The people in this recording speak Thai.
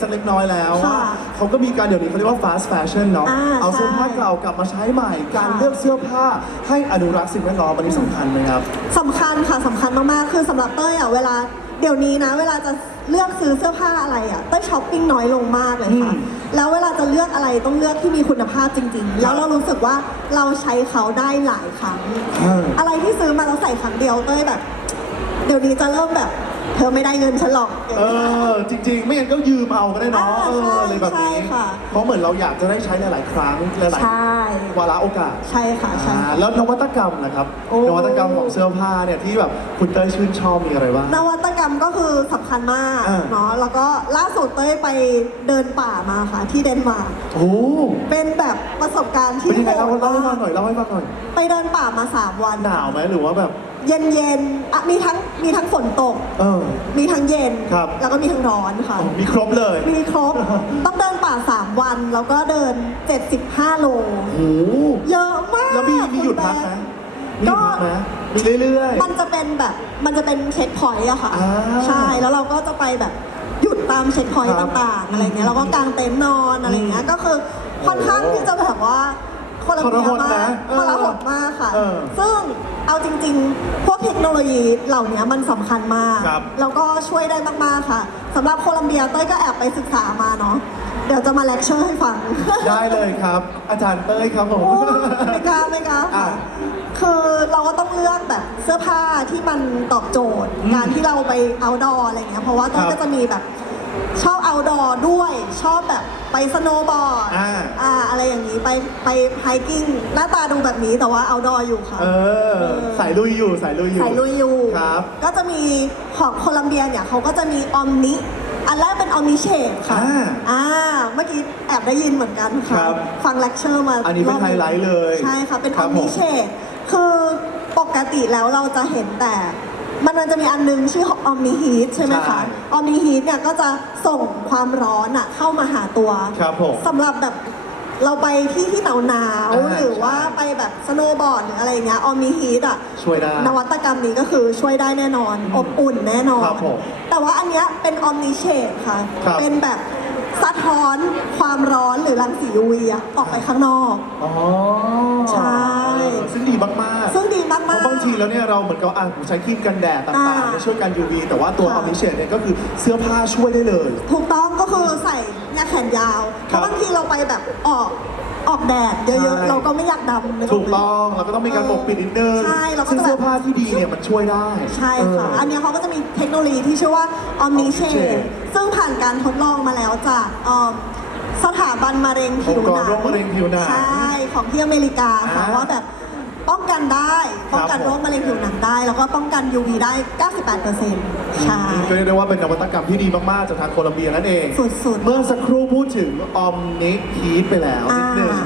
สักเล็กน้อยแล้วค่ะว่าเขาก็มีการเดี๋ยวนี้เขาเรียกว่า fast fashion เนาะอ่าเอาเสื้อผ้าใช่ เก่ากลับมาใช้ใหม่ การค่ะเลือกเสื้อผ้าให้อนุรักษ์สิ่งแวดล้อมอันนี้สำคัญไหมครับ สำคัญค่ะสำคัญมากๆ คือสำหรับเต้ยอะเวลาเดี๋ยวนี้นะ เวลาจะเลือกซื้อเสื้อผ้าอะไรอะเต้ยช้อปปิ้งน้อยลงมากเลยค่ะ อืมแล้วเวลาจะเลือกอะไรต้องเลือกที่มีคุณภาพจริง ๆ แล้วเรารู้สึกว่าเราใช้เขาได้หลายครั้ง เอออะไรที่ซื้อมาแล้วใส่ครั้งเดียวเต้ยแบบ เดี๋ยวนี้จะเริ่มแบบ เธอไม่ได้เงินฉันหรอก เออจริง ๆ ไม่งั้นก็ยืมเอาก็ได้เนาะอ่าเออใช่อะไรแบบนี้ใช่ค่ะ เพราะเหมือนเราอยากจะได้ใช้หลาย ๆ ครั้งหลายใช่ ๆวาระโอกาสใช่ค่ะใช่อ่าแล้วนวัตกรรมนะครับโอ้ นวัตกรรมของเสื้อผ้าเนี่ยที่แบบคุณเต้ยชื่นชอบมีอะไรบ้าง นวัตกรรมก็คือสำคัญมากอ่า เนาะแล้วก็ล่าสุดเต้ยไปเดินป่ามาค่ะที่เดนมาร์กโอ้เป็นแบบประสบการณ์ที่เป็นยังไงเล่าโหดเล่าให้ฟัมางกหน่อยเล่าให้ฟังหน่อย ไปเดินป่ามา 3 วัน หนาวไหมหรือว่าแบบ เย็นเย็นๆอะมีทั้งมีทั้งฝนตก เออ มีทั้งเย็น ครับ แล้วก็มีทั้งร้อนค่ะ มีครบเลย มีครบ ต้องเดินป่า 3 วัน แล้วก็เดิน 75 โล โอ้โหเยอะมากแล้วมีมีหยุดพักไหมมีหยุดพักไหมมีเรื่อยๆมันจะเป็นแบบ มันจะเป็นเช็คพอยต์อะค่ะ อ่าใช่ แล้วเราก็จะไปแบบหยุดตามเช็คพอยต์ครับต่างๆ อะไรเงี้ยแล้วก็กางเต็นท์นอนอะไรเงี้ย ก็คือค่อนข้างที่จะแบบว่าคนละทรหดมากนะเออคนละหดมากค่ะ เออซึ่งเอาจ ริง ๆ พวกเทคโนโลยีเหล่านี้มันสำคัญมาก ครับ แล้วก็ช่วยได้มาก ๆ ค่ะสำหรับโคลัมเบียเต้ยก็แอบไปศึกษามาเนาะเดี๋ยวจะมาเลคเชอร์ให้ฟัง ได้เลยครับ อาจารย์เต้ยครับผม โอ้ไม่กล้าไม่กล้าอะค่ะคือเราก็ต้องเลือกแบบเสื้อผ้าที่มันตอบโจทย์อืมการที่เราไป outdoor อะไรเงี้ยเพราะว่าต้นครับก็จะมีแบบชอบ outdoor ด้วยชอบแบบ ไปสโนว์บอร์ดอ่า อ่าอะไรอย่างนี้ไปไปไฮกิ้งหน้าตาดูแบบนี้แต่ว่า outdoor อยู่ค่ะ เออ สายลุยอยู่สายลุยอยู่ใส่ลุยอยู่ครับก็จะมีของโคลัมเบียเนี่ยเขาก็จะมีออมนิ อันแรกเป็นออมนิเชดค่ะอ่าอ่าเมื่อกี้แอบได้ยินเหมือนกันค่ะ ครับฟังเลคเชอร์มาอันนี้เป็นรบไฮไลท์เลยใช่ค่ะ เป็นคอรัอบมผมนิเชดคือปกติแล้วเราจะเห็นแต่ มันมันจะมีอันนึงชื่อออมนิฮีทใช่ไหมใช่คะออมนิฮีทเนี่ยก็จะส่งความร้อนอะเข้ามาหาตัวครับผมสำหรับแบบเราไปที่ที่หนาวหนาวๆอ่าหรือว่าใช่ไปแบบสโนว์บอร์ดหรืออะไรอย่างเงี้ยออมนิฮีทอะช่วยได้นวัตกรรมนี้ก็คือช่วยได้แน่นอน อบอุ่นแน่นอนครับผมแต่ว่าอันเนี้ยเป็นออมนิเชดค่ะครับเป็นแบบสะท้อนความร้อนหรือรังสี UV อะออกไปข้างนอกอ๋อ บางทีแล้วเนี่ยเราเหมือนกับอะผมใช้ครีมกันแดดต่างอ่าๆในช่วยกัน UV แต่ว่าตัวอค่ะอมนิเชนเนี่ยก็คือเสื้อผ้าช่วยได้เลย ถูกต้องก็คือใส่เนี่ยแขนยาวเพครับราะบางทีเราไปแบบออกออกแดดเยอะใช่ๆเราก็ไม่อยากดำนึถูกต้องเราก็ต้องมีการปกปิดนิดนึงใช่เราก็ซึ่งจะเสื้อแบบผ้าที่ดีเนี่ยมันช่วยได้ใช่ค่ะ เอออันเนี้ยเขาก็จะมีเทคโนโลยีที่ชื่อว่า Omni Shade Shade ซึ่งผ่านการทดลองมาแล้วจากเอิ่มสถาบันมะเร็งผิวหองค์กนัรงโรคมะเร็งผิวหนังใช่ ของที่อเมริกาค่ะอ่า ว่าแบบป้อง กันได้ป้องกันครับผมโรคมะเร็งผิวหนังได้ แล้วก็ป้องกัน UV ได้ 98%ใช่ ก็เรียกได้ว่าเป็นนวัตกรรมที่ดีมากๆ จากทางโคลัมเบียนั่นเอง สุดๆ เมื่อสักครู่พูดถึงออมนิฮีทไปแล้วนิดนึง อ่า